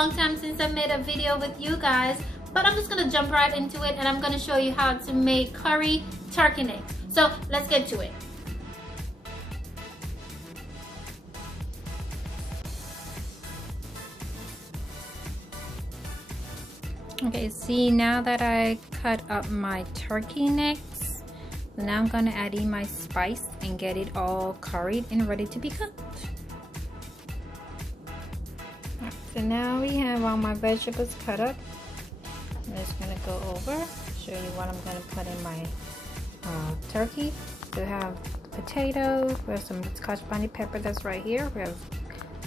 long time since I made a video with you guys, but I'm just gonna jump right into it and I'm gonna show you how to make curry turkey neck. So let's get to it. Okay, see, now that I cut up my turkey necks, so now I'm gonna add in my spice and get it all curried and ready to be cooked. Right, so now we have all my vegetables cut up. I'm just gonna go over, show you what I'm gonna put in my turkey. So we have potatoes, we have some scotch bonnet pepper that's right here. We have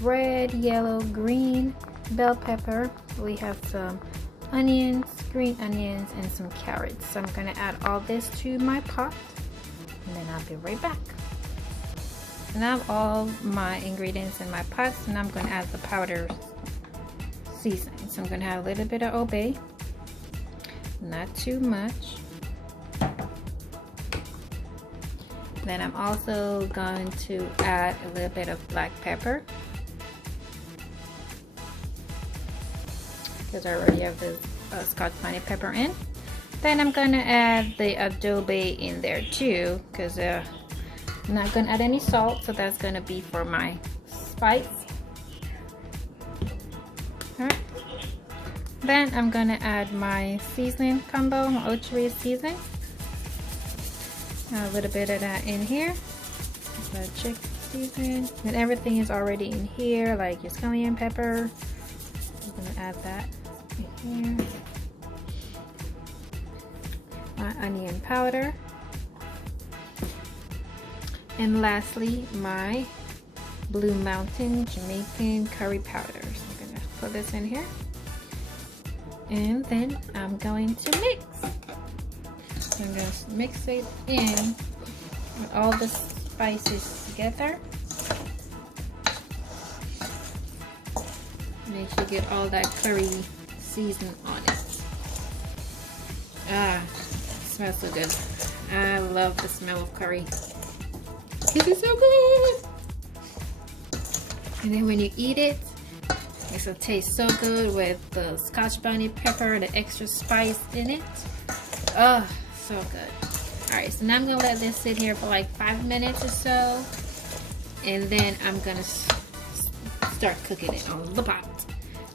red, yellow, green bell pepper. We have some onions, green onions, and some carrots. So I'm gonna add all this to my pot and then I'll be right back. And I have all my ingredients in my pot, and I'm gonna add the powder seasoning. So I'm gonna have a little bit of obey, not too much. Then I'm also going to add a little bit of black pepper, because I already have the scotch bonnet pepper in. Then I'm gonna add the adobe in there too, because I'm not gonna add any salt, so that's gonna be for my spice. Alright. Then I'm gonna add my seasoning combo, my Ochoa seasoning. A little bit of that in here. The chicken seasoning, and everything is already in here, like your scallion pepper. I'm gonna add that in here. My onion powder, and lastly my Blue Mountain Jamaican curry powder. So I'm gonna put this in here, and then I'm going to mix. So I'm gonna mix it in with all the spices together. Make sure you get all that curry season on it. Ah, it smells so good. I love the smell of curry. This is so good. And then when you eat it, it'll taste so good with the scotch bonnet pepper, the extra spice in it. Oh, so good. Alright, so now I'm gonna let this sit here for like 5 minutes or so, and then I'm gonna start cooking it on the pot.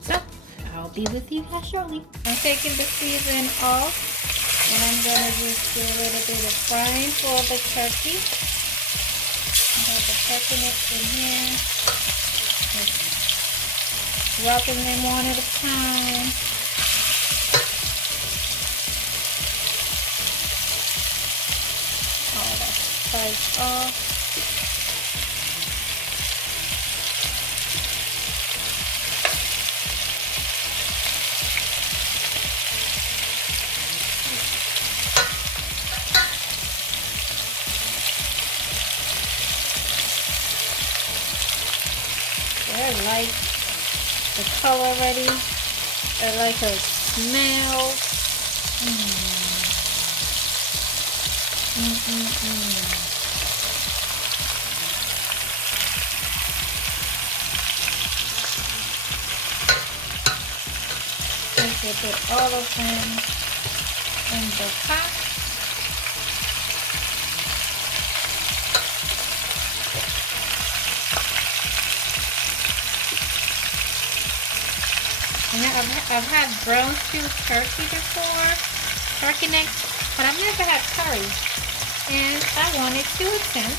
So I'll be with you guys shortly. I'm taking the season off, and I'm gonna just do a little bit of frying for the turkey. I have the turkey necks in here. Just dropping them one at a time. All that spice off. I like the color already. I like the smell. Let's put all of them in the pot. I've had brown stew turkey before, turkey neck, but I've never had curry, and I wanted to attempt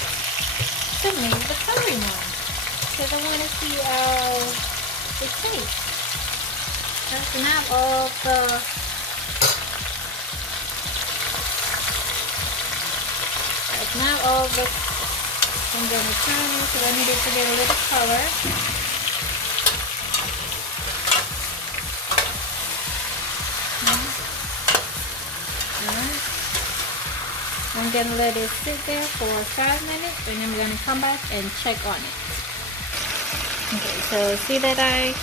to make the curry one, because I want to see how it tastes. So now all the I'm going to turn it because I need it to get a little color. I'm going to let it sit there for 5 minutes, and I'm going to come back and check on it. Okay, so see that I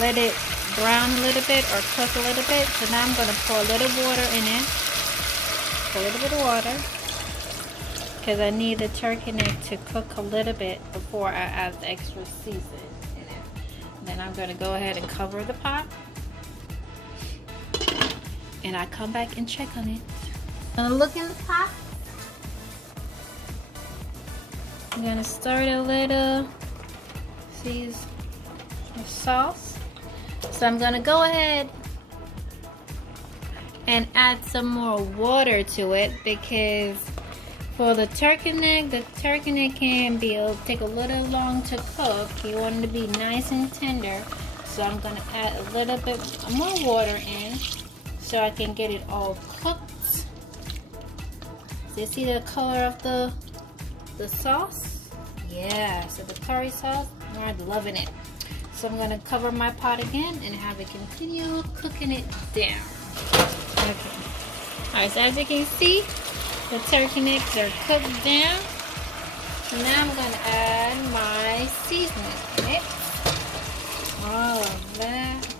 let it brown a little bit or cook a little bit. So now I'm going to pour a little water in it. A little bit of water. Because I need the turkey neck to cook a little bit before I add the extra seasoning in it. Then I'm gonna go ahead and cover the pot. And I come back and check on it. I'm gonna look in the pot. I'm gonna stir it a little. See the sauce. So I'm gonna go ahead and add some more water to it because for the turkey neck can take a little long to cook. You want it to be nice and tender. So I'm gonna add a little bit more water in so I can get it all cooked. So you see the color of the sauce? Yeah, so the curry sauce, I'm loving it. So I'm gonna cover my pot again and have it continue cooking it down. Okay. Alright, so as you can see, the turkey necks are cooked down. So now I'm gonna add my seasoning in it. All of that.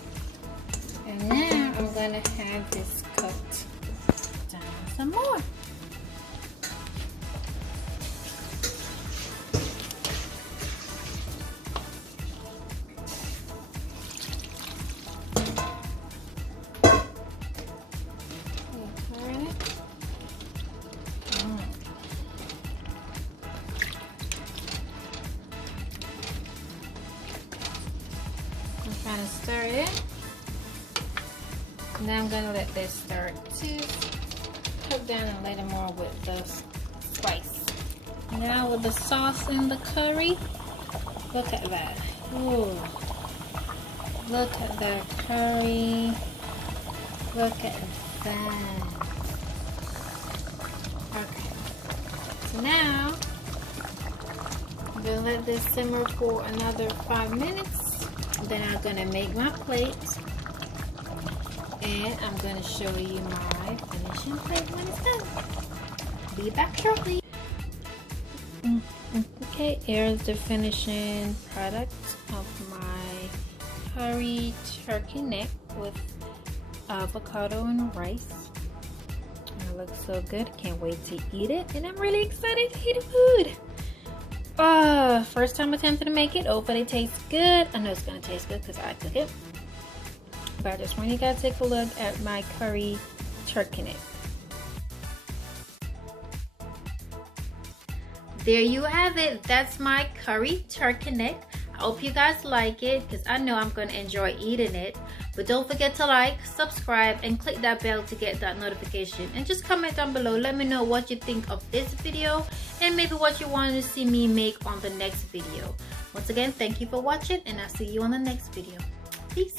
And now I'm gonna have this cooked down some more. Kind of stir it. Now I'm gonna let this start to cook down a little more with the spice. Now with the sauce and the curry, look at that. Ooh, look at that curry. Look at that. Okay. So now I'm gonna let this simmer for another 5 minutes. Then I'm gonna make my plate and I'm gonna show you my finishing plate when it's done. Be back shortly. Okay, here's the finishing product of my curry turkey neck with avocado and rice. It looks so good. Can't wait to eat it, and I'm really excited to eat the food. First time attempting to make it. Hopefully it tastes good. I know it's gonna taste good because I cook it. But I just want you guys to take a look at my curry turkey neck. There you have it. That's my curry turkey neck. I hope you guys like it because I know I'm gonna enjoy eating it. But don't forget to like, subscribe, and click that bell to get that notification. And just comment down below. Let me know what you think of this video and maybe what you want to see me make on the next video. Once again, thank you for watching and I'll see you on the next video. Peace.